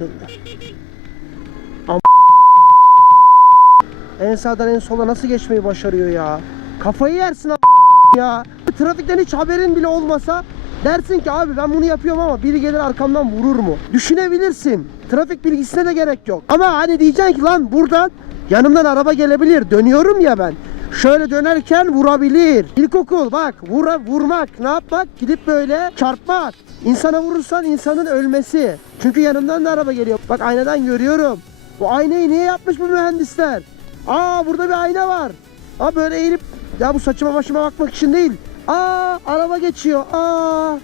takıldı. En sağdan en sola nasıl geçmeyi başarıyor ya? Kafayı yersin ya. Trafikten hiç haberin bile olmasa dersin ki abi ben bunu yapıyorum ama biri gelir arkamdan vurur mu? Düşünebilirsin. Trafik bilgisine de gerek yok. Ama hani diyeceksin ki lan buradan yanımdan araba gelebilir. Dönüyorum ya ben. Şöyle dönerken vurabilir. İlkokul bak vurmak ne yapmak? Gidip böyle çarpmak. İnsana vurursan insanın ölmesi. Çünkü yanımdan da araba geliyor. Bak aynadan görüyorum. Bu aynayı niye yapmış bu mühendisler? Aa burada bir ayna var. Aa böyle eğilip ya bu saçıma başıma bakmak için değil. Aa araba geçiyor. Aa